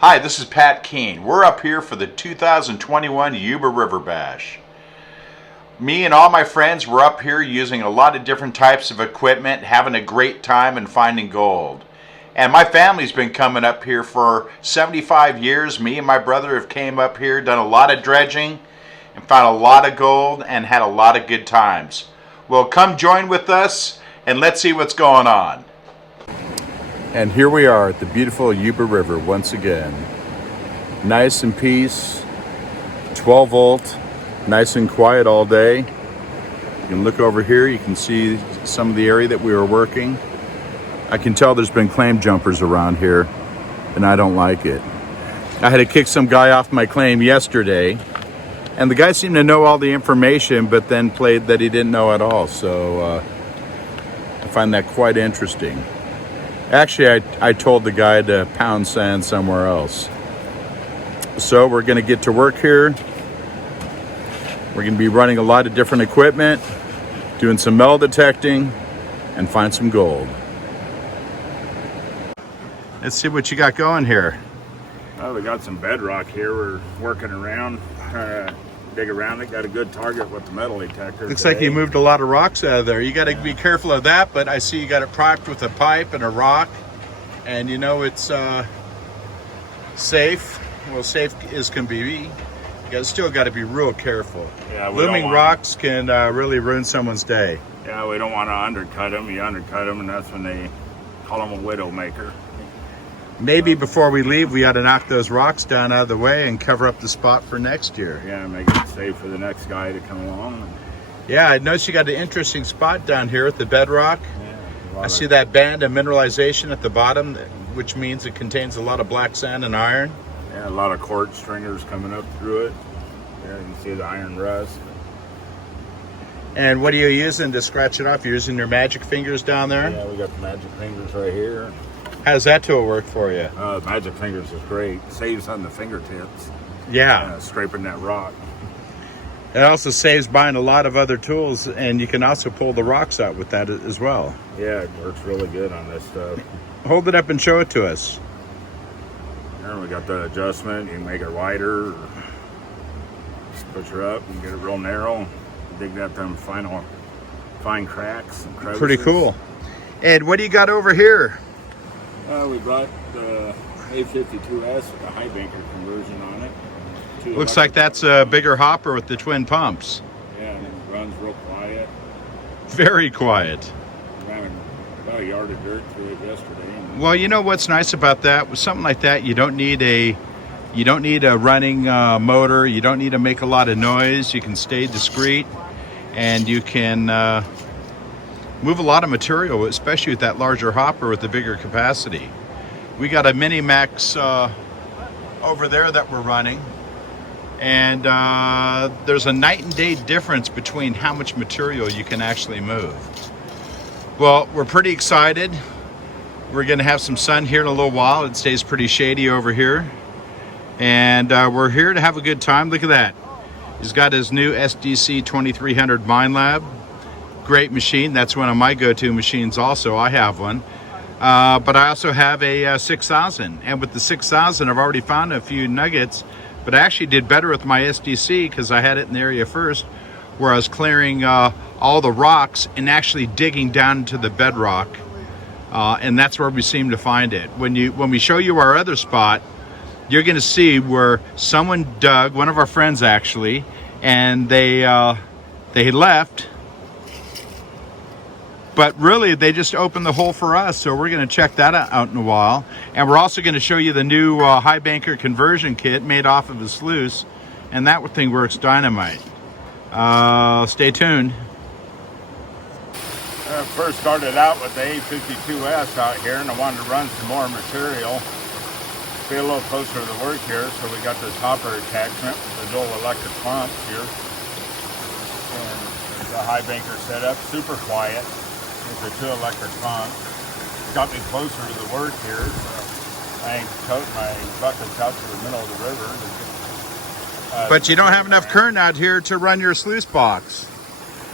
Hi, this is Pat Keene. We're up here for the 2021 Yuba River Bash. Me and all my friends were up here using a lot of different types of equipment, having a great time and finding gold. And my family's been coming up here for 75 years. Me and my brother have came up here, done a lot of dredging, and found a lot of gold and had a lot of good times. Well, come join with us and let's see what's going on. And here we are at the beautiful Yuba River once again. Nice and peace, 12 volt, nice and quiet all day. You can look over here, you can see some of the area that we were working. I can tell there's been claim jumpers around here, and I don't like it. I had to kick some guy off my claim yesterday, and the guy seemed to know all the information, but then played that he didn't know at all, so I find that quite interesting. Actually, I told the guy to pound sand somewhere else. So we're gonna get to work here. We're gonna be running a lot of different equipment, doing some metal detecting, and find some gold. Let's see what you got going here. Well, we got some bedrock here. We're working around, dig around it. Got a good target with the metal detector. Looks like you moved a lot of rocks out of there. You got to be careful of that, but I see you got it propped with a pipe and a rock, and you know it's safe. Well, safe as can be. You still got to be real careful. Yeah, looming rocks can really ruin someone's day. Yeah, we don't want to undercut them. You undercut them, and that's when they call them a widow maker. Maybe before we leave, we ought to knock those rocks down out of the way and cover up the spot for next year. Yeah, make it safe for the next guy to come along. Yeah, I noticed you got an interesting spot down here at the bedrock. Yeah, I see that band of mineralization at the bottom, which means it contains a lot of black sand and iron. Yeah, a lot of quartz stringers coming up through it. There you can see the iron rust. And what are you using to scratch it off? You're using your magic fingers down there? Yeah, we got the magic fingers right here. How does that tool work for you? Magic fingers is great. Saves on the fingertips. Yeah. Scraping that rock. It also saves buying a lot of other tools, and you can also pull the rocks out with that as well. Yeah, it works really good on this stuff. Hold it up and show it to us. There we got the adjustment. You can make it wider. Just push her up and get it real narrow. Dig that them fine cracks and crevices. Pretty cool. And what do you got over here? We brought the A52S with a high banker conversion on it. Looks like that's a bigger hopper with the twin pumps. Yeah, and it runs real quiet. Very quiet. Ran about a yard of dirt through it yesterday. Well, you know what's nice about that? With something like that, you don't need a running motor. You don't need to make a lot of noise. You can stay discreet, and you can move a lot of material, especially with that larger hopper with the bigger capacity. We got a Mini Max over there that we're running, and there's a night and day difference between how much material you can actually move. Well, we're pretty excited. We're gonna have some sun here in a little while. It stays pretty shady over here, and we're here to have a good time. Look at that. He's got his new SDC 2300 Mine Lab. Great machine. That's one of my go-to machines also. I have one. But I also have a 6000. And with the 6000, I've already found a few nuggets, but I actually did better with my SDC because I had it in the area first where I was clearing all the rocks and actually digging down into the bedrock. And that's where we seem to find it. When we show you our other spot, you're going to see where someone dug, one of our friends actually, and they left. But really, they just opened the hole for us, so we're going to check that out in a while. And we're also going to show you the new high banker conversion kit made off of a sluice, and that thing works dynamite. Stay tuned. First started out with the A52S out here, and I wanted to run some more material. Be a little closer to the work here, so we got this hopper attachment with the dual electric pumps here. And the high banker setup, super quiet. With the two electric pumps. Got me closer to the work here, so I ain't toting my buckets out to the middle of the river. But you don't have enough current out here to run your sluice box.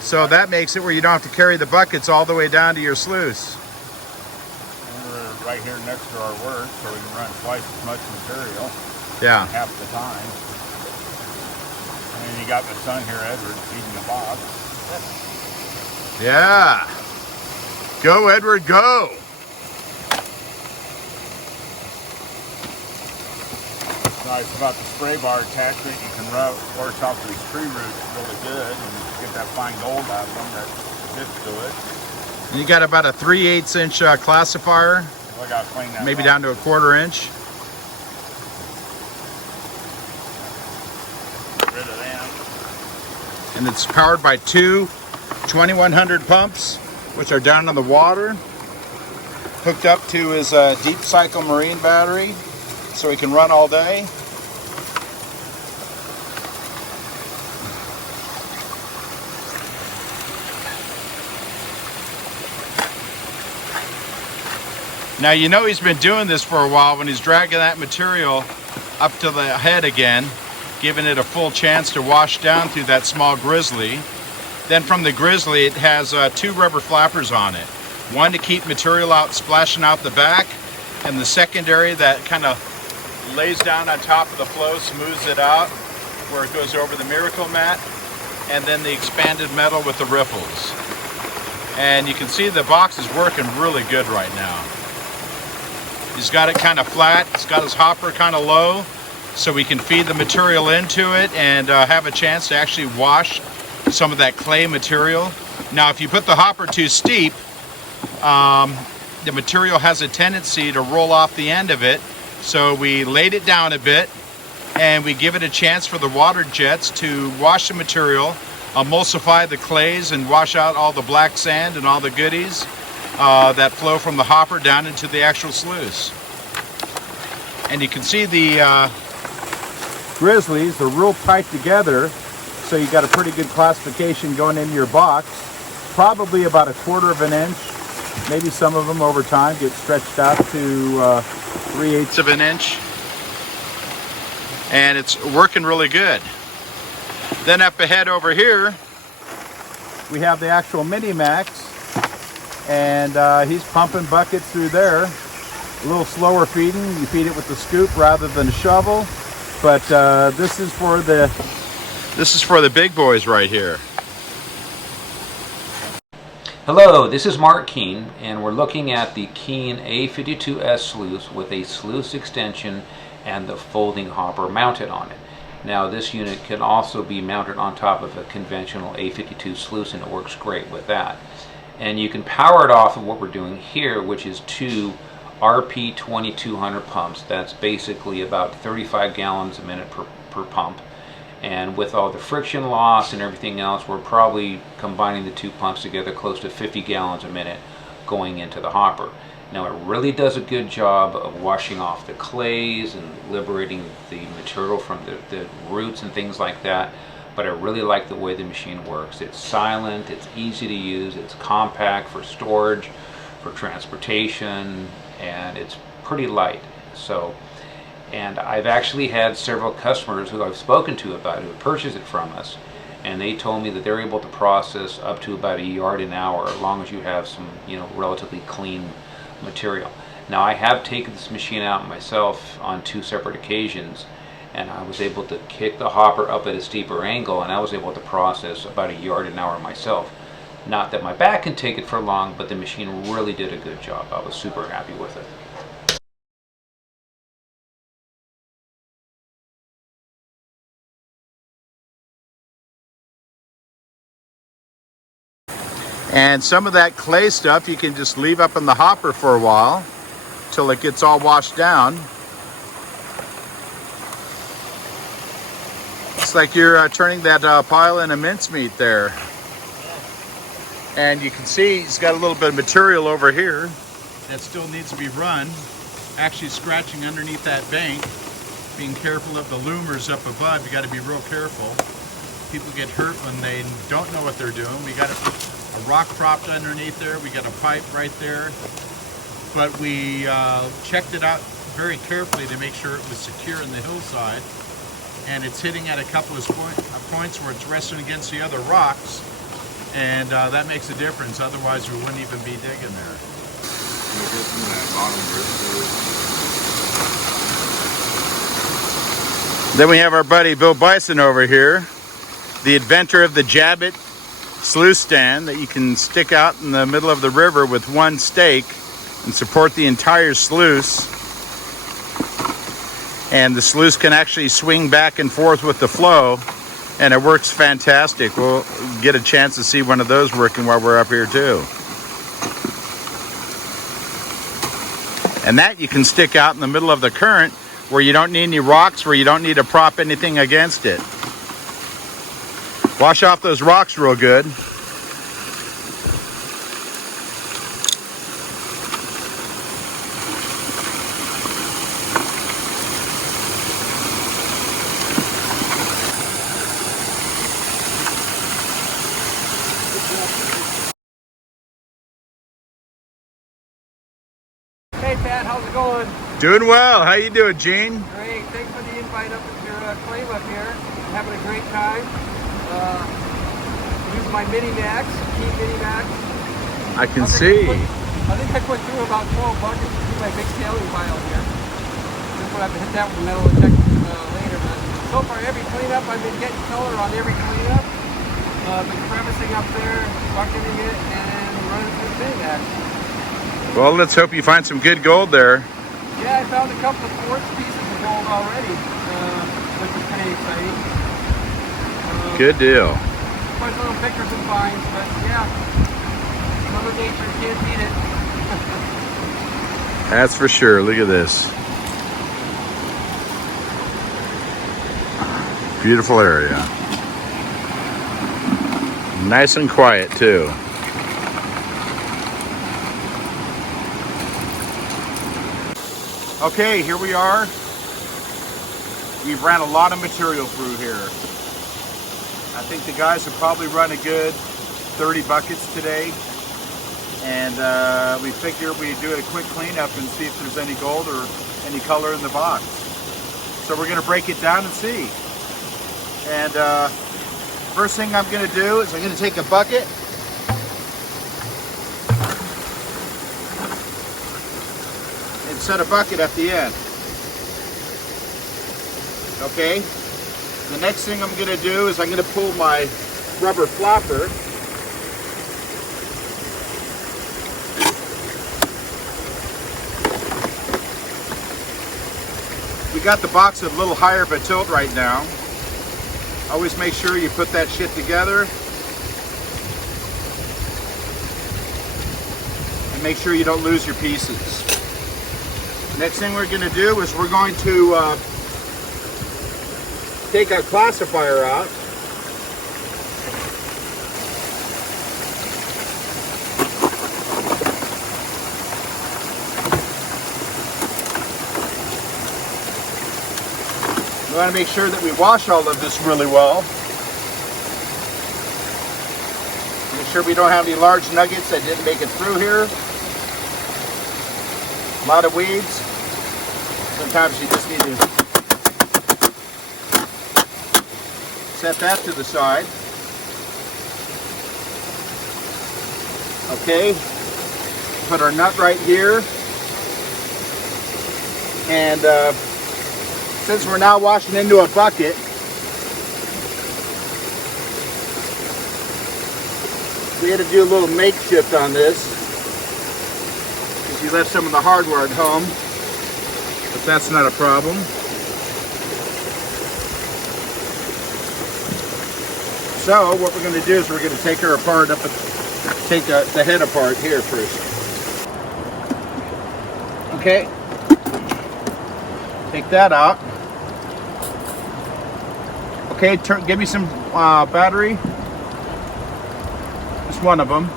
So that makes it where you don't have to carry the buckets all the way down to your sluice. And we're right here next to our work, so we can run twice as much material Yeah. half the time. And then you got my son here, Edward, feeding the box. Yeah. Go, Edward, go. Nice about the spray bar attachment. You can work off these tree roots really good and get that fine gold out of them that fits to it. And you got about a 3/8 inch classifier, I gotta clean that maybe off. down to a 1/4 inch. Get rid of them. And it's powered by two 2100 pumps, which are down in the water, hooked up to his deep cycle marine battery, so he can run all day. Now you know he's been doing this for a while when he's dragging that material up to the head again, giving it a full chance to wash down through that small grizzly. Then from the grizzly it has two rubber flappers on it. One to keep material out splashing out the back, and the secondary that kind of lays down on top of the flow, smooths it out where it goes over the Miracle Mat, and then the expanded metal with the ripples. And you can see the box is working really good right now. He's got it kind of flat, he's got his hopper kind of low, so we can feed the material into it and have a chance to actually wash some of that clay material. Now if you put the hopper too steep, the material has a tendency to roll off the end of it, so we laid it down a bit and we give it a chance for the water jets to wash the material, emulsify the clays and wash out all the black sand and all the goodies that flow from the hopper down into the actual sluice. And you can see the grizzlies are real tight together, so you got a pretty good classification going into your box. Probably about a 1/4 inch, maybe some of them over time get stretched out to 3/8 inch, and it's working really good. Then up ahead over here we have the actual Mini Max, and he's pumping buckets through there. A little slower feeding, you feed it with the scoop rather than a shovel, but this is for the big boys right here. Hello, this is Mark Keene, and we're looking at the Keene A52S sluice with a sluice extension and the folding hopper mounted on it. Now this unit can also be mounted on top of a conventional A52 sluice, and it works great with that. And you can power it off of what we're doing here, which is two RP 2200 pumps. That's basically about 35 gallons a minute per pump. And with all the friction loss and everything else, we're probably combining the two pumps together close to 50 gallons a minute going into the hopper. Now it really does a good job of washing off the clays and liberating the material from the roots and things like that. But I really like the way the machine works. It's silent, it's easy to use, it's compact for storage, for transportation, and it's pretty light. And I've actually had several customers who I've spoken to about it who have purchased it from us, and they told me that they're able to process up to about 1 yard an hour as long as you have some, relatively clean material. Now I have taken this machine out myself on 2 separate occasions, and I was able to kick the hopper up at a steeper angle, and I was able to process about 1 yard an hour myself. Not that my back can take it for long, but the machine really did a good job. I was super happy with it. And some of that clay stuff you can just leave up in the hopper for a while till it gets all washed down. It's like you're turning that pile into mincemeat there. And you can see he's got a little bit of material over here that still needs to be run, actually scratching underneath that bank. Being careful of the loomers up above, you got to be real careful. People get hurt when they don't know what they're doing. We got a rock propped underneath there, we got a pipe right there, but we checked it out very carefully to make sure it was secure in the hillside, and it's hitting at a couple of points where it's resting against the other rocks, and that makes a difference. Otherwise we wouldn't even be digging there. Then we have our buddy Bill Bison over here, the inventor of the Jabbit sluice stand that you can stick out in the middle of the river with one stake and support the entire sluice. And the sluice can actually swing back and forth with the flow, and it works fantastic. We'll get a chance to see one of those working while we're up here too. And that you can stick out in the middle of the current where you don't need any rocks, where you don't need to prop anything against it. Wash off those rocks real good. Hey Pat, how's it going? Doing well. How you doing, Gene? Great. Thanks for the invite up at your claim up here. Having a great time. Use my Mini Max, Keene Mini Max. I can see. I think I put through about 12 buckets to my big sailing pile here. Just gonna have to hit that with metal detector later. But so far, every cleanup, I've been getting color on every cleanup. Been crevicing up there, bucketing it, and running through the Mini Max. Well, let's hope you find some good gold there. Yeah, I found a couple of quartz pieces of gold already, which is pretty exciting. Good deal. Quite little pickers and vines, but yeah, Mother Nature can't beat it. That's for sure. Look at this. Beautiful area. Nice and quiet too. Okay, here we are. We've ran a lot of material through here. I think the guys have probably run a good 30 buckets today. And we figured we'd do a quick cleanup and see if there's any gold or any color in the box. So we're gonna break it down and see. And first thing I'm gonna do is I'm gonna take a bucket and set a bucket at the end. Okay? The next thing I'm going to do is I'm going to pull my rubber flopper. We got the box a little higher of a tilt right now. Always make sure you put that shit together. And make sure you don't lose your pieces. Next thing we're going to do is we're going to take our classifier out. We want to make sure that we wash all of this really well. Make sure we don't have any large nuggets that didn't make it through here. A lot of weeds. Sometimes you just need to set that to the side. Okay, put our nut right here. And since we're now washing into a bucket, we had to do a little makeshift on this. Because you left some of the hardware at home. But that's not a problem. So what we're going to do is we're going to take her apart up, take the head apart here first. Okay. Take that out. Okay, give me some battery. Just one of them.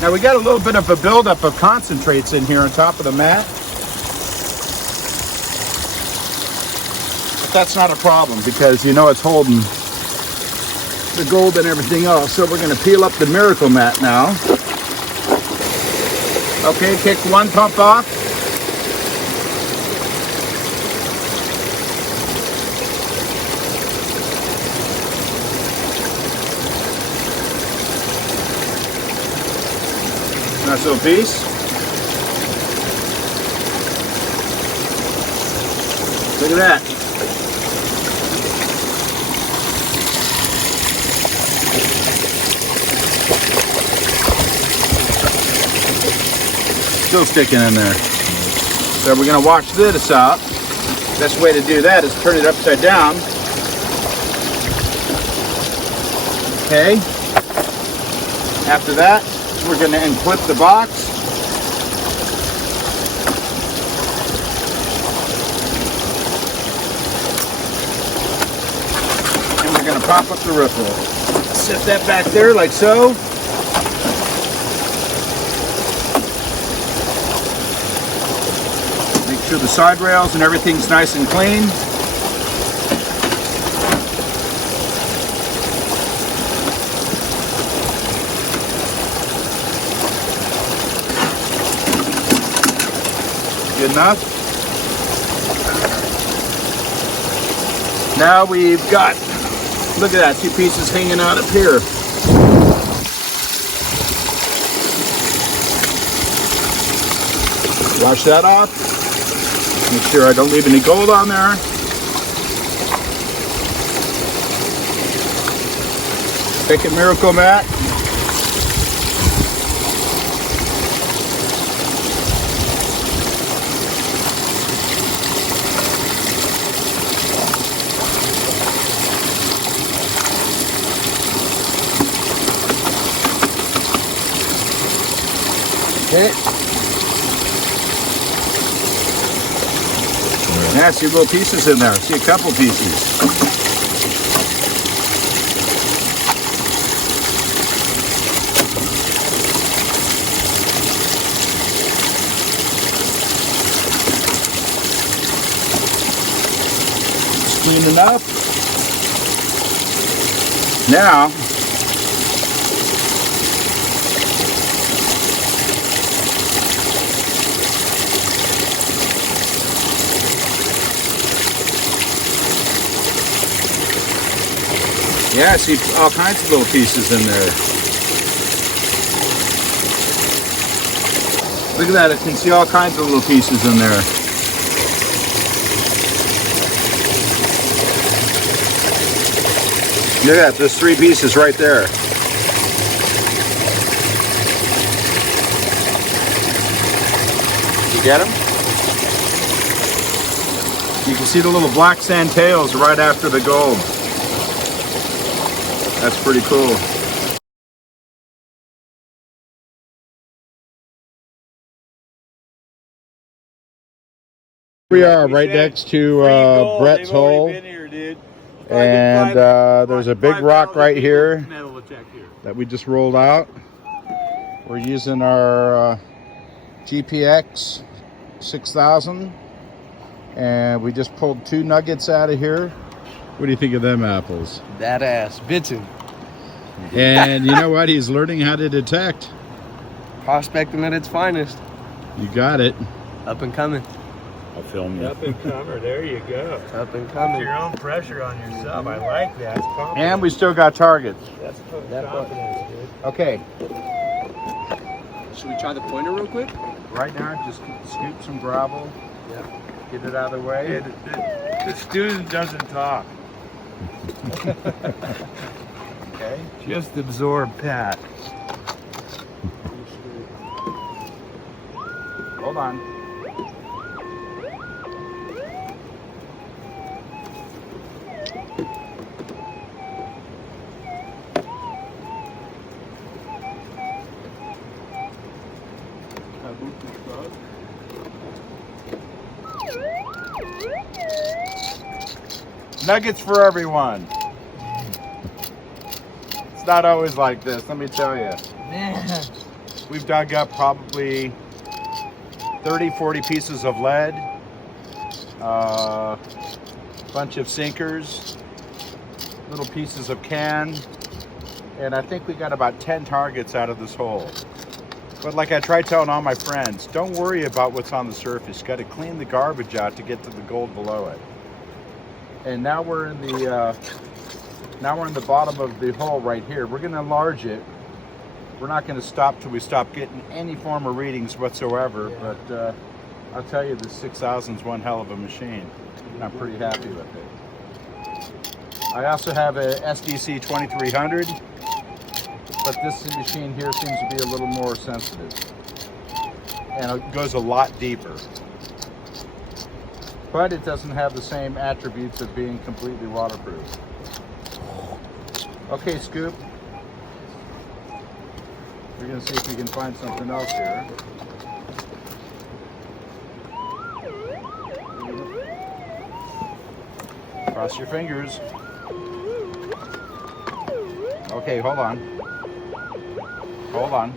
Now we got a little bit of a buildup of concentrates in here on top of the mat. But that's not a problem because you know it's holding the gold and everything else. So we're going to peel up the miracle mat now. Okay, kick one pump off. Nice little piece. Look at that. Still sticking in there. So we're going to wash this out. Best way to do that is turn it upside down. Okay. After that, we're going to unclip the box. And we're going to pop up the riffle. Set that back there like so. Make sure the side rails and everything's nice and clean. Good enough. Now we've got, look at that, two pieces hanging out up here. Wash that off. Make sure I don't leave any gold on there. Take a Miracle Mat. Okay. Nasty little pieces in there. I see a couple pieces. Clean enough. Now, yeah, I see all kinds of little pieces in there. Look at that, I can see all kinds of little pieces in there. Look at that, there's 3 pieces right there. You get them? You can see the little black sand tails right after the gold. That's pretty cool. We are right next to Brett's hole, and there's a big rock right here that we just rolled out. We're using our GPX 6000, and we just pulled 2 nuggets out of here. What do you think of them apples? That ass, Vincent. And you know what? He's learning how to detect. Prospecting at its finest. You got it. Up and coming. I'll film you. Up and comer, there you go. Up and Put coming. your own pressure on yourself. I like that. It's confidence. And we still got targets. That's That confidence, dude. Okay. Should we try the pointer real quick? Right now, just scoop some gravel. Yeah. Get it out of the way. The student doesn't talk. Okay. Just absorb Pat. Hold on. Nuggets for everyone. It's not always like this, let me tell you. Man. We've dug up probably 30, 40 pieces of lead, bunch of sinkers, little pieces of can, and I think we got about 10 targets out of this hole. But like I try telling all my friends, don't worry about what's on the surface. You got to clean the garbage out to get to the gold below it. And now we're in the bottom of the hole right here. We're going to enlarge it We're not going to stop till we stop getting any form of readings whatsoever, but I'll tell you, the 6000 is one hell of a machine, and I'm pretty happy with it. I also have a SDC 2300, but this machine here seems to be a little more sensitive, and it goes a lot deeper. But it doesn't have the same attributes of being completely waterproof. Okay, Scoop. We're gonna see if we can find something else here. Cross your fingers. Okay, hold on. Hold on.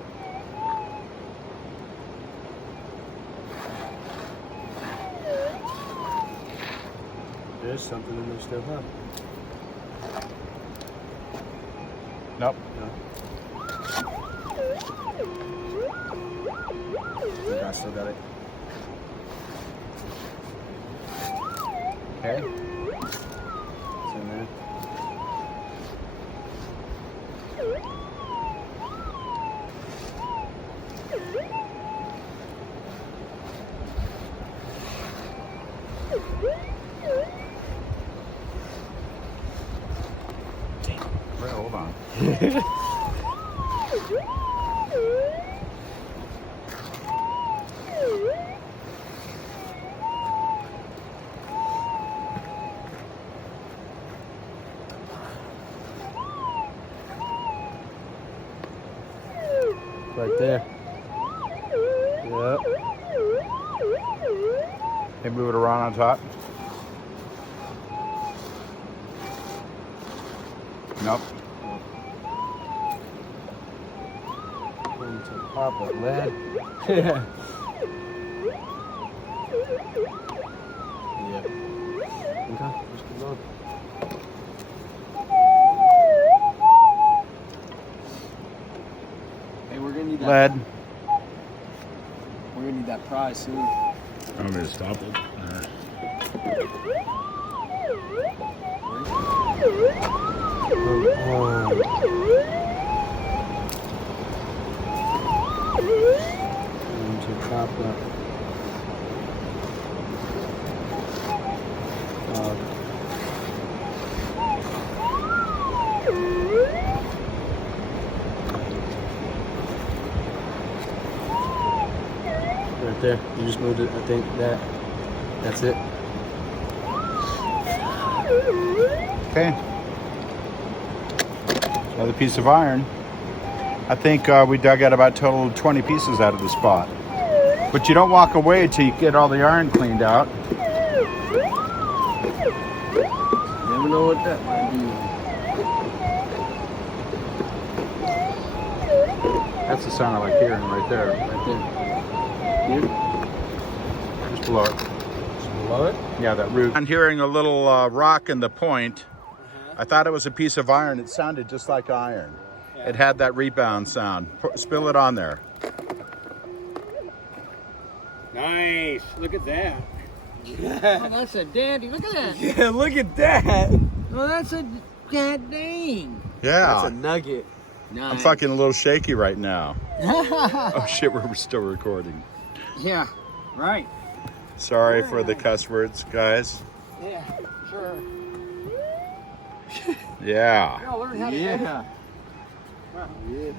There's something in there still, huh? Nope. No. I still got it. Okay. It's in there. Well, hold on. Right there. Yep. Hey, move it around on top. Nope. Going to pop up lead. Yeah. Okay, let's keep going. Hey, we're gonna need that. Lead. We're gonna need that prize soon. I'm going to stop it. Going to pop up. Right there. You just moved it. I think that's it. Okay. Another piece of iron. I think we dug out about total 20 pieces out of the spot. But you don't walk away till you get all the iron cleaned out. Never know what that might be. That's the sound I like hearing right there. Right there. Here? Just below it. Below it? Yeah, that root. I'm hearing a little rock in the point. I thought it was a piece of iron. It sounded just like iron. It had that rebound sound. Spill it on there. Nice. Look at that. Oh, that's a dandy. Look at that. Yeah, look at that. Well, that's a god dang. Yeah. That's a nugget. Nice. I'm fucking a little shaky right now. Oh shit, we're still recording. Yeah, right. Sorry for the cuss words, guys. Yeah, sure. Yeah. I'll learn how to Yeah. Wow. Yeah.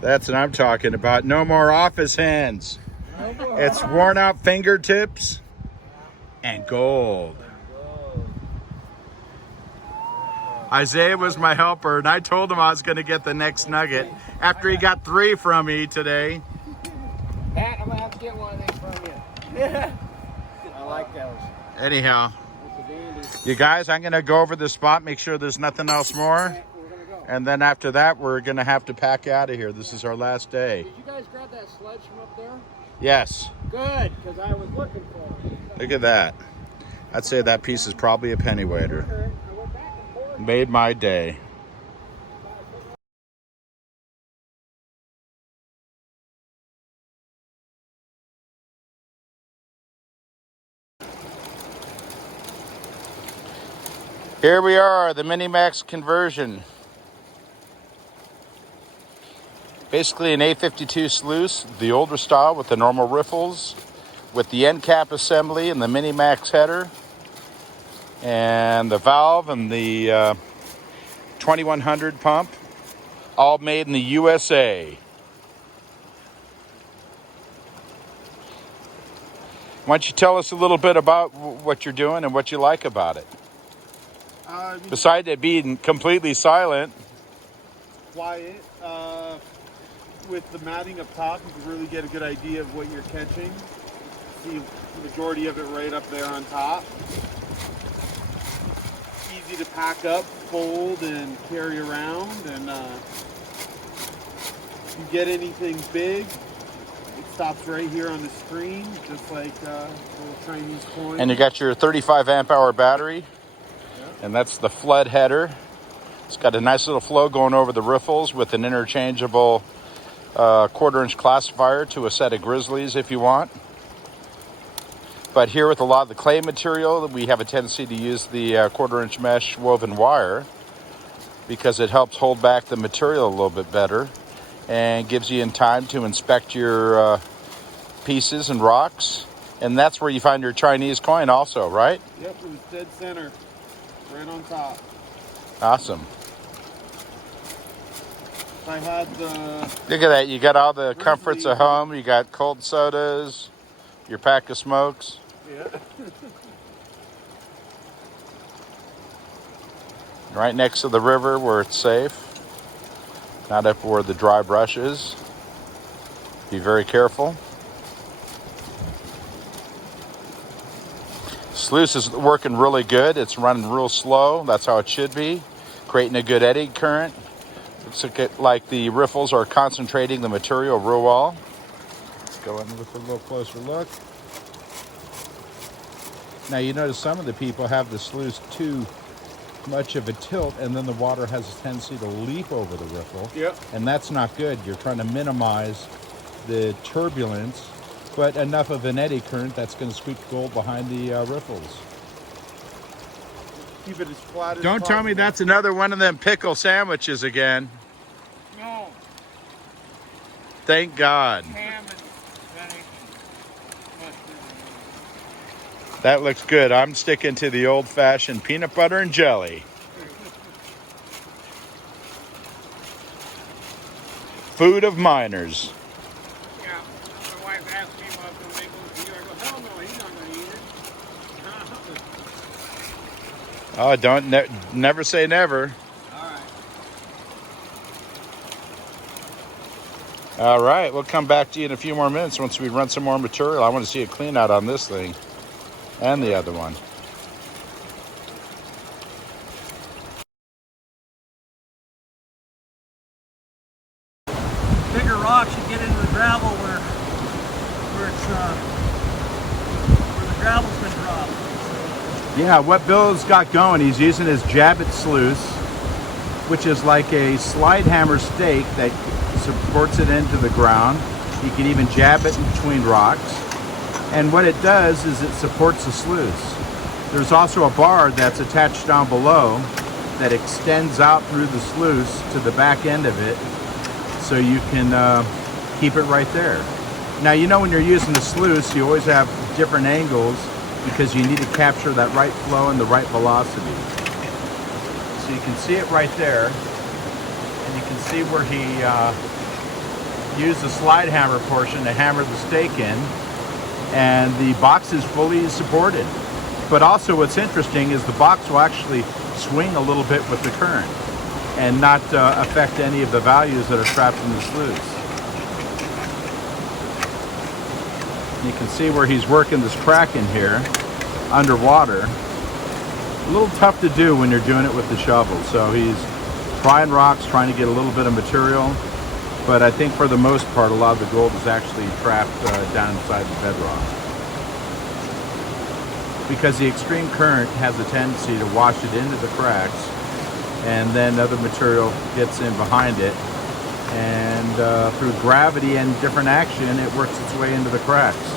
That's what I'm talking about. No more office hands. It's worn out fingertips and gold. Isaiah was my helper, and I told him I was going to get the next nugget after he got 3 from me today. Pat, I'm gonna have to get one of these from you. Yeah. I like those. Anyhow, That's a dandy. you guys, I'm going to go over the spot, make sure there's nothing else more. We're gonna go. And then after that, we're going to have to pack out of here. This is our last day. Did you guys grab that sledge from up there? Yes. Good, because I was looking for it. Look at that. I'd say that piece is probably a pennyweighter. I went back and forth. Made my day. Here we are, the Mini-Max conversion. Basically an A52 sluice, the older style with the normal riffles, with the end cap assembly and the Mini Max header, and the valve and the 2100 pump, all made in the USA. Why don't you tell us a little bit about what you're doing and what you like about it? Besides it being completely silent. Quiet. With the matting up top, you can really get a good idea of what you're catching. See the majority of it right up there on top. Easy to pack up, fold, and carry around. And if you get anything big, it stops right here on the screen, just like a little Chinese coin. And you got your 35 amp hour battery, and that's the flood header. It's got a nice little flow going over the riffles with an interchangeable 1/4-inch classifier to a set of grizzlies if you want. But here with a lot of the clay material, we have a tendency to use the 1/4-inch mesh woven wire because it helps hold back the material a little bit better and gives you in time to inspect your pieces and rocks. And that's where you find your Chinese coin also, right? Yep, it was dead center, right on top. Awesome. I had the... Look at that. You got all the comforts of home. You got cold sodas, your pack of smokes. Yeah. Right next to the river where it's safe. Not up where the dry brush is. Be very careful. Sluice is working really good. It's running real slow. That's how it should be. Creating a good eddy current. Looks like the riffles are concentrating the material real well. Let's go in with a little closer look. Now you notice some of the people have the sluice too much of a tilt, and then the water has a tendency to leap over the riffle. Yep. And that's not good. You're trying to minimize the turbulence, but enough of an eddy current that's going to sweep gold behind the riffles. Keep it as flat as Don't possible. tell me that's another one of them pickle sandwiches again. No, Thank God. ham and spinach, mustard. That looks good. I'm sticking to the old-fashioned peanut butter and jelly. Food of miners. Yeah, my wife asked me about the maple deer. I go, hell no, he's not going to eat it. Oh, don't never say never. All right. All right, we'll come back to you in a few more minutes once we run some more material. I want to see a clean out on this thing and the other one. Bigger rocks, you get into the gravel where the gravel's been dropped. Yeah, what Bill's got going, he's using his Jabbit sluice, which is like a slide hammer stake that supports it into the ground. You can even jab it in between rocks. And what it does is it supports the sluice. There's also a bar that's attached down below that extends out through the sluice to the back end of it, so you can keep it right there. Now, you know when you're using the sluice, you always have different angles because you need to capture that right flow and the right velocity. So you can see it right there, and you can see where he used the slide hammer portion to hammer the stake in, and the box is fully supported. But also what's interesting is the box will actually swing a little bit with the current and not affect any of the values that are trapped in the sluice. You can see where he's working this crack in here underwater. A little tough to do when you're doing it with the shovel. So he's prying rocks, trying to get a little bit of material, but I think for the most part a lot of the gold is actually trapped down inside the bedrock. Because the extreme current has a tendency to wash it into the cracks, and then other material gets in behind it, and through gravity and different action it works its way into the cracks.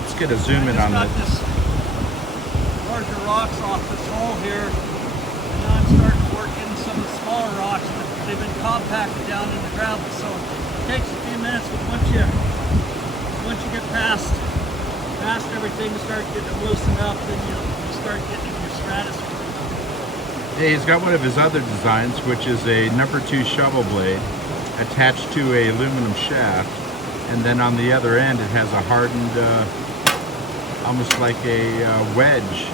Let's get a zoom in on I that. just got this larger rocks off this hole here, and now I'm starting to work in some of the smaller rocks that they've been compacted down in the gravel. So it takes a few minutes, but once you get past everything, start getting it loosened up, then you start getting your stratus. Yeah, he's got one of his other designs, which is a number 2 shovel blade attached to a aluminum shaft, and then on the other end it has a hardened, almost like a wedge,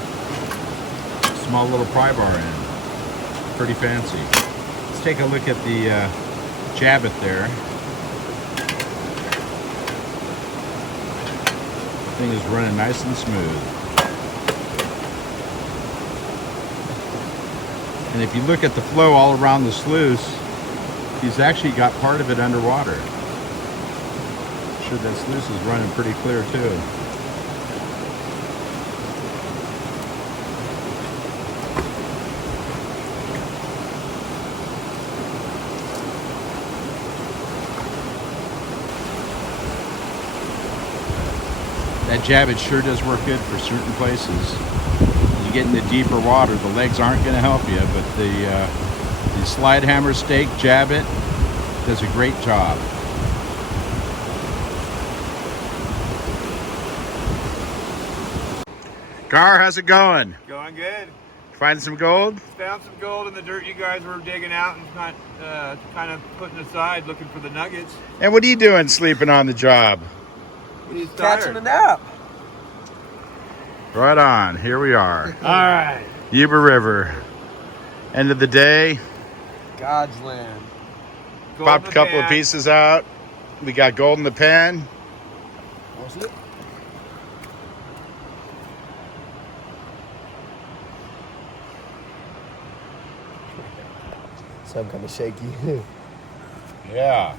small little pry bar end. Pretty fancy. Let's take a look at the Jabbit there. The thing is running nice and smooth. And if you look at the flow all around the sluice, he's actually got part of it underwater. I'm sure that sluice is running pretty clear too. That Jabbit sure does work good for certain places. You get into deeper water, the legs aren't going to help you, but the slide hammer stake Jabbit does a great job. Gar, how's it going? Going good. Find some gold? Found some gold in the dirt you guys were digging out and not kind of putting aside, looking for the nuggets. And what are you doing sleeping on the job? He's Catching a nap. Right on, here we are. All right. Yuba River. End of the day. God's land. Popped a couple of pieces out. We got gold in the pen. What's it? So I'm kind of shaky. Yeah.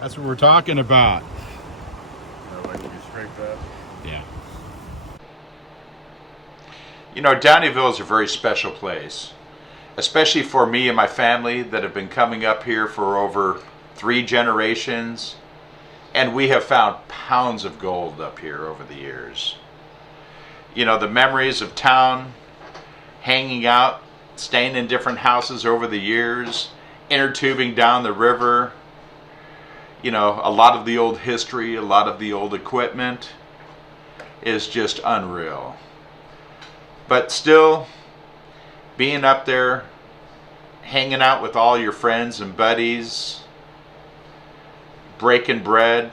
That's what we're talking about. Yeah. You know, Downeyville is a very special place, especially for me and my family that have been coming up here for over 3 generations, and we have found pounds of gold up here over the years. You know, the memories of town, hanging out, staying in different houses over the years, inner tubing down the river, you know, a lot of the old history, a lot of the old equipment is just unreal. But still, being up there, hanging out with all your friends and buddies, breaking bread,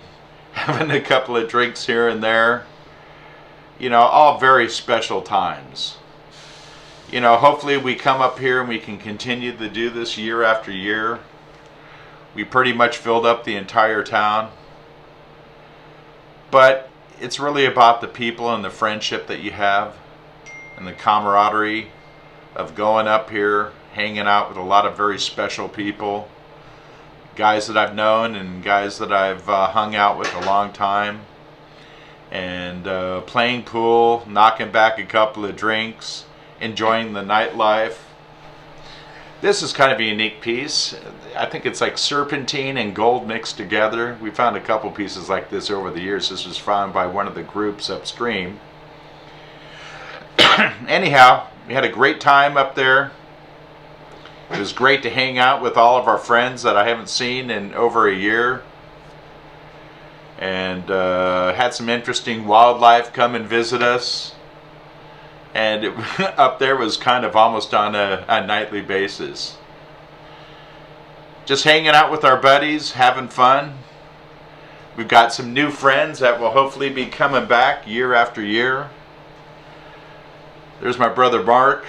having a couple of drinks here and there, you know, all very special times. You know, hopefully we come up here and we can continue to do this year after year. We pretty much filled up the entire town. But it's really about the people and the friendship that you have and the camaraderie of going up here, hanging out with a lot of very special people. Guys that I've known and guys that I've hung out with a long time. And playing pool, knocking back a couple of drinks, enjoying the nightlife. This is kind of a unique piece. I think it's like serpentine and gold mixed together. We found a couple pieces like this over the years. This was found by one of the groups upstream. Anyhow, we had a great time up there. It was great to hang out with all of our friends that I haven't seen in over a year. And had some interesting wildlife come and visit us. And up there was kind of almost on a nightly basis. Just hanging out with our buddies, having fun. We've got some new friends that will hopefully be coming back year after year. There's my brother Mark.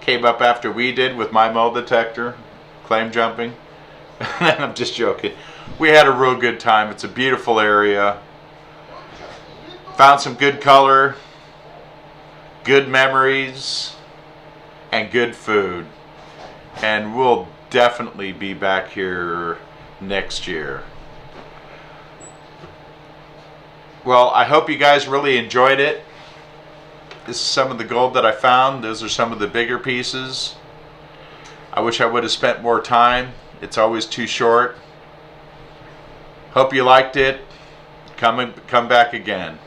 Came up after we did with my metal detector, claim jumping. I'm just joking. We had a real good time. It's a beautiful area. Found some good color, good memories, and good food. And we'll definitely be back here next year. Well, I hope you guys really enjoyed it. This is some of the gold that I found. Those are some of the bigger pieces. I wish I would have spent more time. It's always too short. Hope you liked it. Come back again.